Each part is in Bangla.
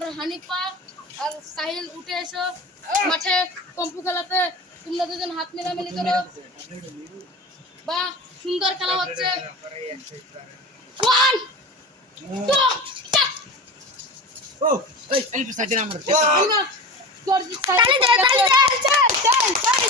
আমরা হানিফা আর সাহিল উঠে এসো মাঠে কম্পু খেলাতে তোমরা দুজন হাত মিলামিলি করো বা সুন্দর খেলা হচ্ছে ওয়ান টু ও এই সাইডে নাম্বার তালি দে তালি দে চল চল চল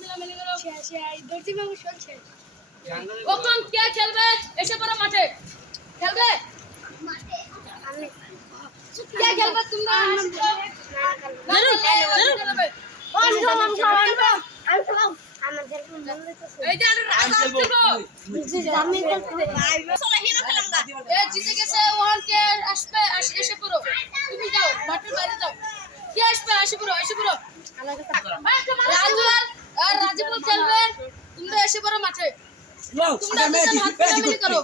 মিলামিলি করো কখন কে খেলবে এসে পড়ো মাঠে খেলবে? জিতে গেছে ওখান কে আসবে এসে পড়ো তুমি যাও মাঠের বাইরে যাও কে আসবে এসে পড়ো এসে পড়ো আর রাজীবুল খেলবে তোমরা এসে পড়ো মাঠে তোমরা হাত মিলামিলি করো।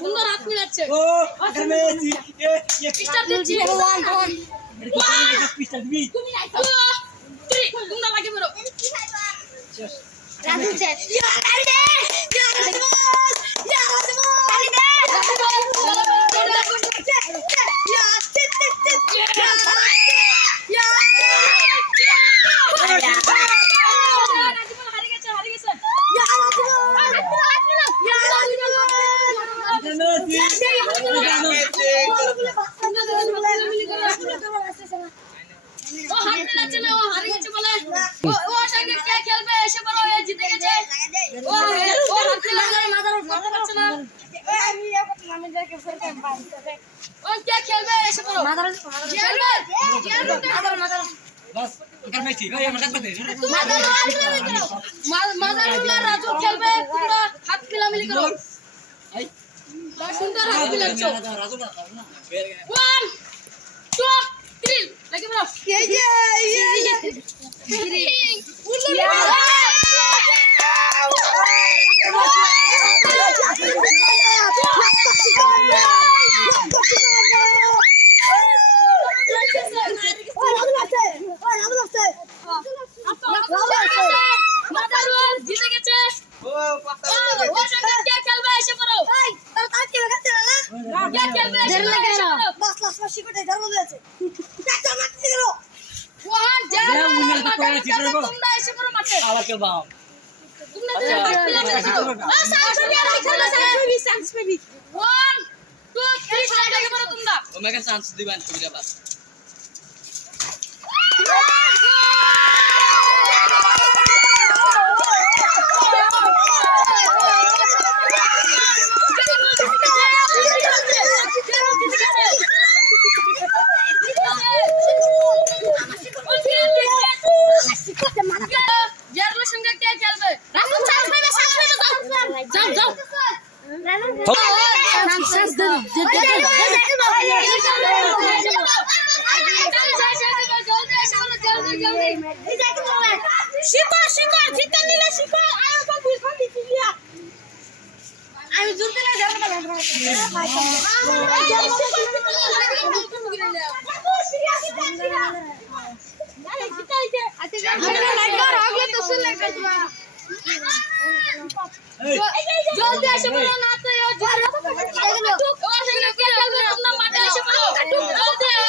সুন্দর হাত মিলাচ্ছে ও আগে মেজি এ এ স্টার দিচ্ছি পিস্তা দিবি তুমি আইছো তুই তোমরা লাগে পড়ো রাজীবুল ও হাত মিলাচ্ছে না ও হারিয়ে গেছে বলে। ও ও সঙ্গে কে খেলবে এসে বলো এ জিতে গেছে। ও ও হাত মিলাচ্ছে মাথার মাথা পাচ্ছে না। ও কে খেলবে এসে বলো। খেলবে বাস আগে মেজি ওই আমার কাছে দে মা- মাজারুল রাজু খেলবে তোমরা হাত মিলামিলি করো। এই। সুন্দর হাত মিলাচ্ছ। রাজু না ওয়ান টু থ্রি লাগে বলো মাজারুল জিতে গেছে ও ও সঙ্গে কে খেলবে এসে পড়ো কে খেলবে এসে পড়ো এসে পড়ো ওহান যা যা, উনি একটা করে ঠিক করব। তোমরা এসে পড়ো মাঠে। আবার খেলবা তোমরা দুজন হাত মিলামিলি করো ও সাউন্ড শুনিয়ে রাখো খেলা baby one two three start লাগে পড়ো তোমরা। ও মেকে চান্স দিবেন তুমি বাস যাও যাও শিকড় শিকড় জিতে নিলে শিকড় আর কত শান্তি চিলিয়া আমি জুলতে না যাব না এই জলদি এসে পড়ো না তো ও জলদি ও সঙ্গে কে খেলবে তোমরা জলদি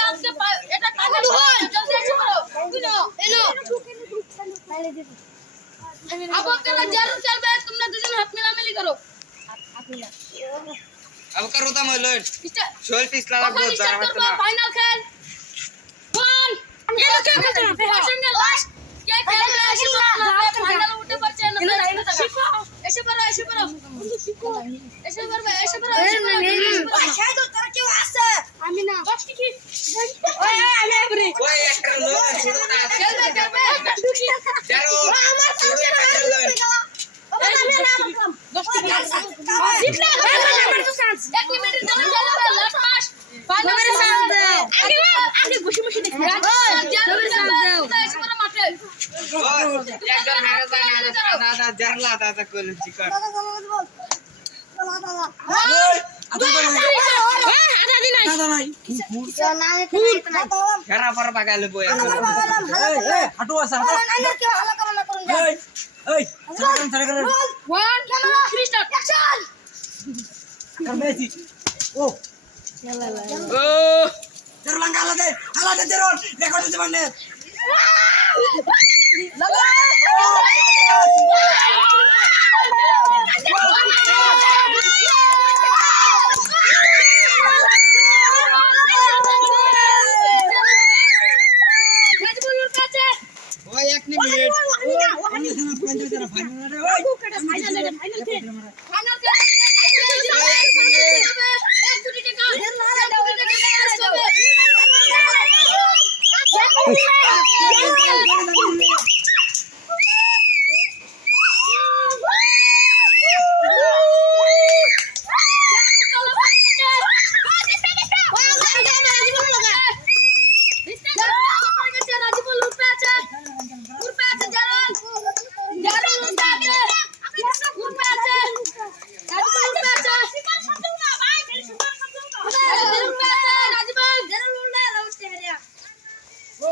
আজকে পা- এটা কাটানো হয় জলদি এসে পড়ো এনো আবু কালা জারুল খেলবে তোমরা দুজন হাত মিলামিলি করো अब करो तो मलोन স্টার্ট शोल पिसला কখন बहुत স্টার্ট जरा করবো ফাইনাল খেল ওয়ান এলো কে খেলবে না? ওর সঙ্গে লাস্ট কে খেলবে এসে পারো এসে পারো এসে পারবে এসে পারো এসে পারো এসে তো তার কেউ আছে আমি না দশটি কি ওই আমি এবারে ওই একটা লোক আছে খেলবে খেলবে জানো আমার সাথে আগে বসে বসে দেখি একদম দাদা জানলা দাদা করে চিকন ও জেরো লঙ্কা আলাদা আলাদা জেরো রেকর্ড হচ্ছে মানে final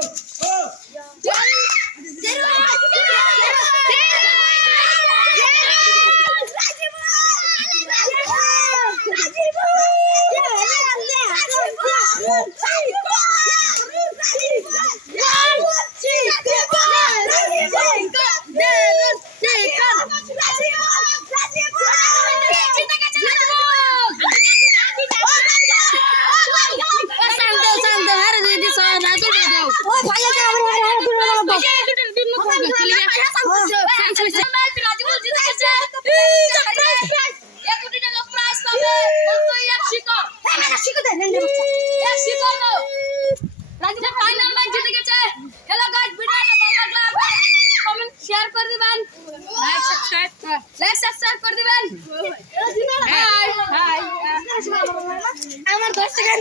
oh, oh. Yeah. Like subscribe like subscribe করে দিবেন। হ্যাঁ। হাই হাই আমার 10 টাকা